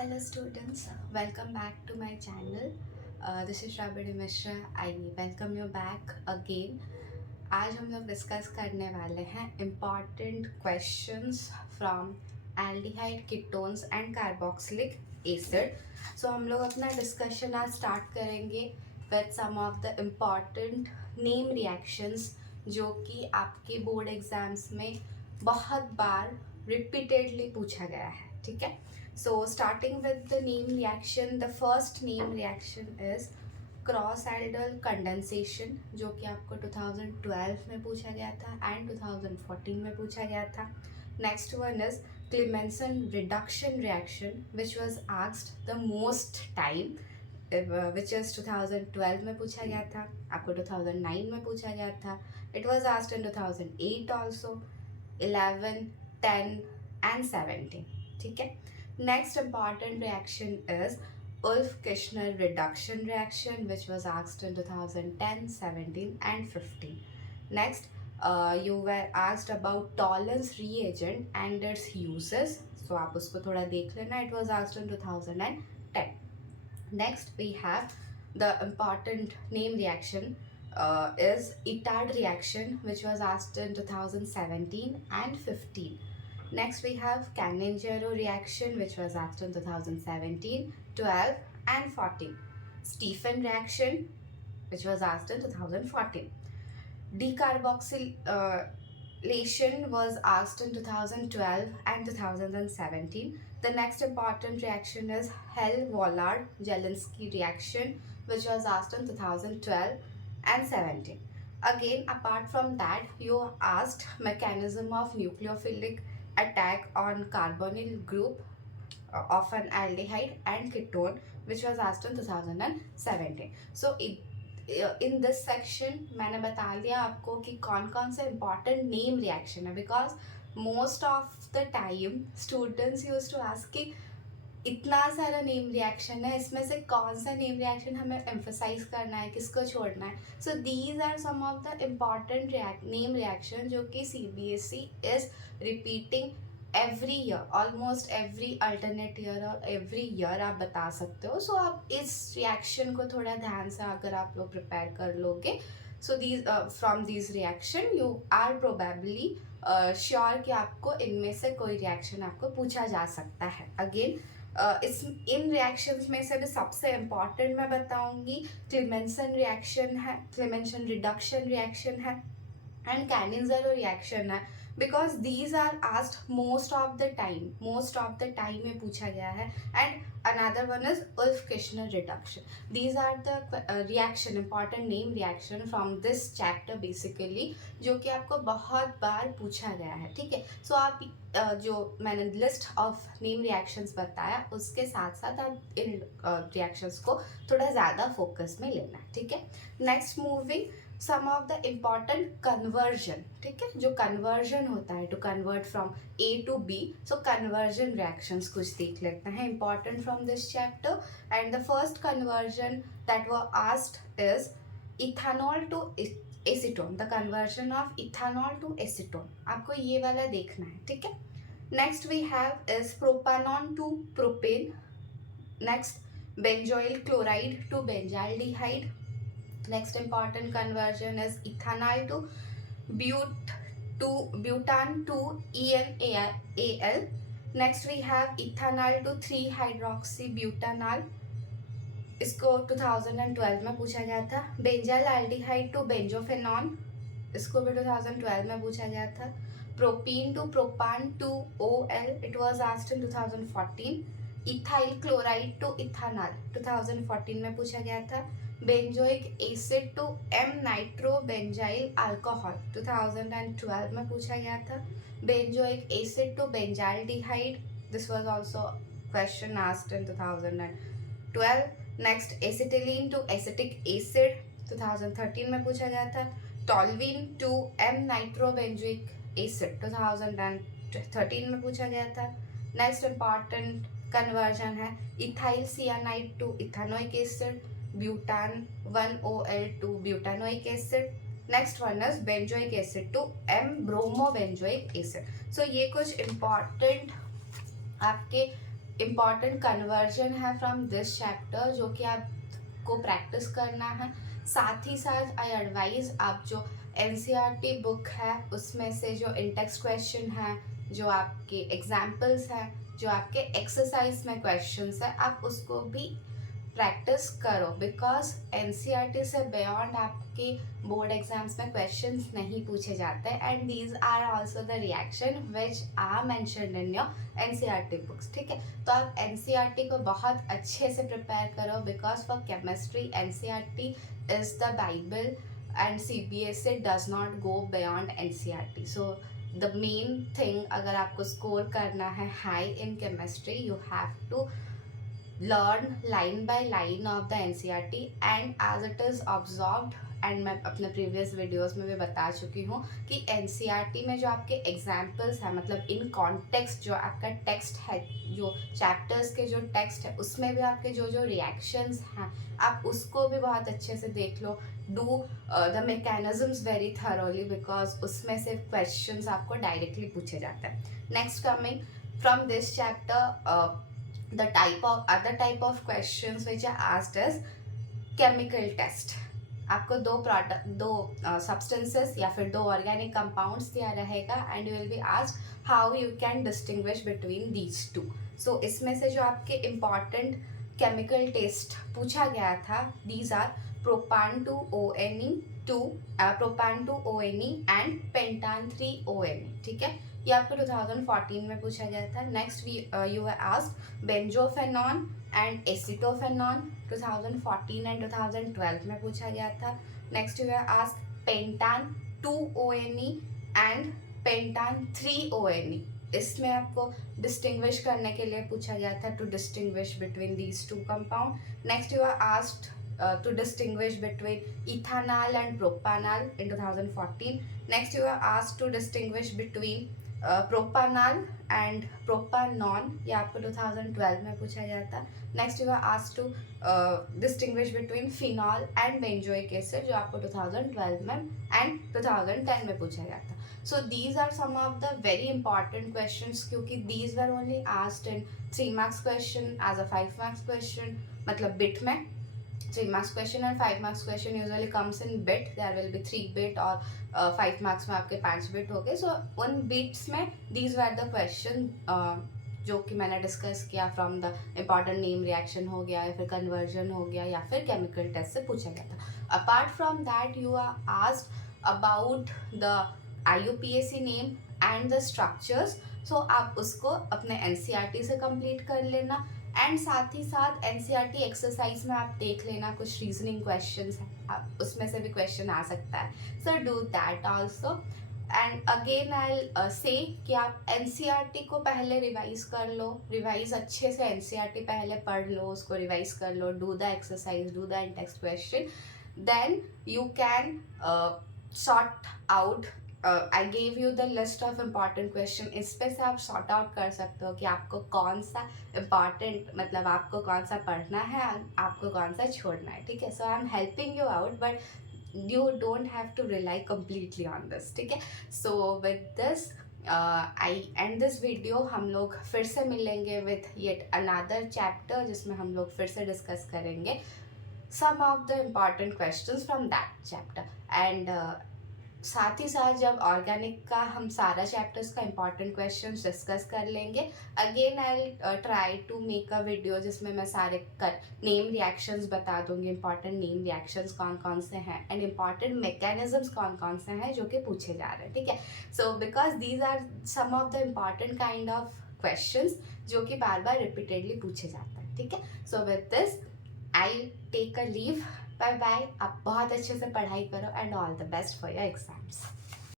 Hello students, welcome back to my channel. This is Rabidi Mishra. I welcome you back again. आज हम लोग discuss करने वाले हैं important questions from aldehyde ketones and carboxylic acid. So हम लोग अपना डिस्कशन आज स्टार्ट करेंगे with some of the important name reactions जो कि आपके बोर्ड एग्जाम्स में बहुत बार रिपीटेडली पूछा गया है. ठीक है. So starting with the name reaction, the first name reaction is cross aldol condensation जो कि आपको 2012 में पूछा गया था एंड 2014 में पूछा गया था. Next one is Clemmensen reduction reaction which was asked the most time which is 2012 में पूछा गया था, आपको 2009 में पूछा गया था. It was asked in 2008 also, 11, 10 and 17. ठीक है. Next important reaction is Ulf-Kishner reduction reaction which was asked in 2010, 17 and 15. Next, you were asked about Tollens reagent and its uses. So आप उसको थोड़ा देख लेना. It was asked in 2010. Next we have the important name reaction is Itard reaction which was asked in 2017 and 15. Next we have Cannizzaro reaction which was asked in 2017, 12 and 14. Stephen reaction which was asked in 2014. Decarboxylation was asked in 2012 and 2017. The next important reaction is Hell-Vollard-Jelinski reaction which was asked in 2012 and 17. Again, apart from that, you asked mechanism of nucleophilic attack on carbonyl group of an aldehyde and ketone which was asked in 2017. So in this section मैंने बता दिया आपको कि कौन कौन से important name reaction है, because most of the time students used to ask कि इतना सारा नेम रिएक्शन है, इसमें से कौन सा नेम रिएक्शन हमें एम्फोसाइज करना है, किसको छोड़ना है. So these are some of the important name reaction जो कि CBSE is repeating every year, almost every alternate year और एवरी ईयर आप बता सकते हो. सो आप इस रिएक्शन को थोड़ा ध्यान से अगर आप लोग प्रिपेयर कर लोगे, so these from these reaction you are probably sure कि आपको इनमें से कोई रिएक्शन आपको पूछा जा सकता है. अगेन इस इन रिएक्शंस में से भी सबसे इम्पॉर्टेंट मैं बताऊंगी क्लेमेंसन रिएक्शन है, क्लेमेंसन रिडक्शन रिएक्शन है एंड कैनिज़रो रिएक्शन है, because these are asked most of the time में पूछा गया है. And another one is Ulf-Kishner reduction. These are the reaction, important name reaction from this chapter basically जो कि आपको बहुत बार पूछा गया है. ठीक है. सो आप जो मैंने लिस्ट ऑफ नेम रिएक्शंस बताया उसके साथ साथ आप इन रिएक्शंस को थोड़ा ज़्यादा फोकस में लेना है. ठीक है. Next moving some of the important conversion. ठीक है. जो कन्वर्जन होता है to convert from A to B. So conversion reactions कुछ देख लेते हैं important from this chapter. And the first conversion that were asked is ethanol to acetone. The conversion of ethanol to acetone. आपको ये वाला देखना है. ठीक है. Next we have is propanol to propane. Next benzoyl chloride to benzaldehyde. Next important conversion is ethanol to butane to ENAL. Next we have ethanol to 3-hydroxybutanol. इसको 2012 में पूछा गया था. बेंजाइल एल्डिहाइड टू बेंजोफेनॉन, इसको भी 2012 में पूछा गया था. Propene to propan to OL, it was asked in 2014. Ethyl chloride to ethanol 2014 में पूछा गया था. Benzoic acid to M nitrobenzyl alcohol 2012 में पूछा गया था. Benzoic acid to benzaldehyde, this was also question asked in 2012. Next acetylene to acetic acid 2013 में पूछा गया था. Toluene to M nitrobenzoic acid 2013 में पूछा गया था. नेक्स्ट इंपॉर्टेंट कन्वर्जन है ethyl cyanide to ethanoic acid, butane 1OL to butanoic acid. Next one is benzoic acid to M-bromobenzoic acid. So ये कुछ important आपके इम्पॉर्टेंट कन्वर्जन है फ्रॉम दिस चैप्टर जो कि आपको प्रैक्टिस करना है। साथ ही साथ आई एडवाइज आप जो एनसीईआरटी बुक है उसमें से जो इंटेक्स्ट क्वेश्चन है, जो आपके एग्जाम्पल्स हैं, जो आपके एक्सरसाइज में क्वेश्चंस है, आप उसको भी प्रैक्टिस करो, बिकॉज एनसीईआरटी से बियॉन्ड आपके बोर्ड एग्जाम्स में क्वेश्चंस नहीं पूछे जाते and these are also the reaction which are mentioned in your NCERT books. ठीक है, तो आप एनसीईआरटी को बहुत अच्छे से प्रिपेयर करो, because for chemistry NCERT is the Bible and CBSE does not go beyond NCERT. So the main thing, अगर आपको स्कोर करना है high in chemistry, you have to learn line by line of the NCERT and as it is absorbed, and मैं अपने previous videos में भी बता चुकी हूँ कि एनसीईआरटी में जो आपके एग्जाम्पल्स हैं, मतलब इन कॉन्टेक्स्ट जो आपका टेक्स्ट है, जो चैप्टर्स के जो टेक्स्ट है उसमें भी आपके जो जो रिएक्शंस हैं आप उसको भी बहुत अच्छे से देख लो। Do the mechanisms very thoroughly, because उसमें से क्वेश्चंस आपको डायरेक्टली पूछे जाते हैं। Next coming from this chapter, the other type of questions which are asked is chemical test। आपको दो substances या फिर दो organic compounds दिया रहेगा and you will be asked how you can distinguish between these two। so इसमें से जो आपके important chemical test पूछा गया था, these are propan 2-ONe 2 propan 2-ONe and pentan 3-ONe। ठीक है, ये आपको 2014 में पूछा गया था। Next you were asked benzophenone and acetophenone 2014 and 2012 में पूछा गया था। Next you were asked pentan 2-ONe and pentan 3-ONe। इसमें आपको डिस्टिंग्विश करने के लिए पूछा गया था, to distinguish between these two compound. Next you are asked to distinguish between ethanol and propanol in 2014. Next you are asked to distinguish between propanol and propanon, ये आपको 2012 में पूछा गया था। Next you are asked to distinguish between phenol and benzoic acid, जो आपको 2012 में and 2010 में पूछा गया था। So these are some of the very important questions, क्योंकि these were only asked in 3 marks question as a 5 marks question, मतलब bit में 3 marks question and 5 marks question usually comes in bit। there will be 3 bit और 5 marks में आपके 5 bit हो गए। so उन bits में these were the question जो कि मैंने डिस्कस किया from the important name reaction हो गया या फिर कन्वर्जन हो गया या फिर केमिकल टेस्ट से पूछा गया था। Apart from that you are asked about the IUPAC name and the structures. सो आप उसको अपने NCERT से कंप्लीट कर लेना एंड साथ ही साथ NCERT एक्सरसाइज में आप देख लेना, कुछ रीजनिंग क्वेश्चंस हैं, उसमें से भी क्वेश्चन आ सकता है। So do that also and again I से कि आप NCERT को पहले रिवाइज कर लो, रिवाइज अच्छे से NCERT पहले पढ़ लो, उसको रिवाइज कर लो, do the exercise, do the text question, then you can sort out. I gave you the list of important question, इस पे से आप सॉर्ट आउट कर सकते हो कि आपको कौन सा इम्पॉर्टेंट, मतलब आपको कौन सा पढ़ना है, आपको कौन सा छोड़ना है। ठीक है, so I am helping you out but you don't have to rely completely on this. ठीक है, so with this I end this video. हम लोग फिर से मिलेंगे विथ येट अनदर चैप्टर जिसमें हम लोग फिर से डिस्कस करेंगे some of the important questions from that chapter and साथ ही साथ जब ऑर्गेनिक का हम सारा चैप्टर्स का इंपॉर्टेंट क्वेश्चंस डिस्कस कर लेंगे, again I try to make a video जिसमें मैं सारे नेम रिएक्शंस बता दूंगी, इंपॉर्टेंट नेम रिएक्शंस कौन कौन से हैं एंड इंपॉर्टेंट मैकेनिज्म्स कौन कौन से हैं जो कि पूछे जा रहे हैं। ठीक है, so because these are some of the important kind of questions जो कि बार बार रिपीटेडली पूछे जाते हैं। ठीक है, so with this I take a leave, bye bye. आप बहुत अच्छे से पढ़ाई करो and all the best for your exams.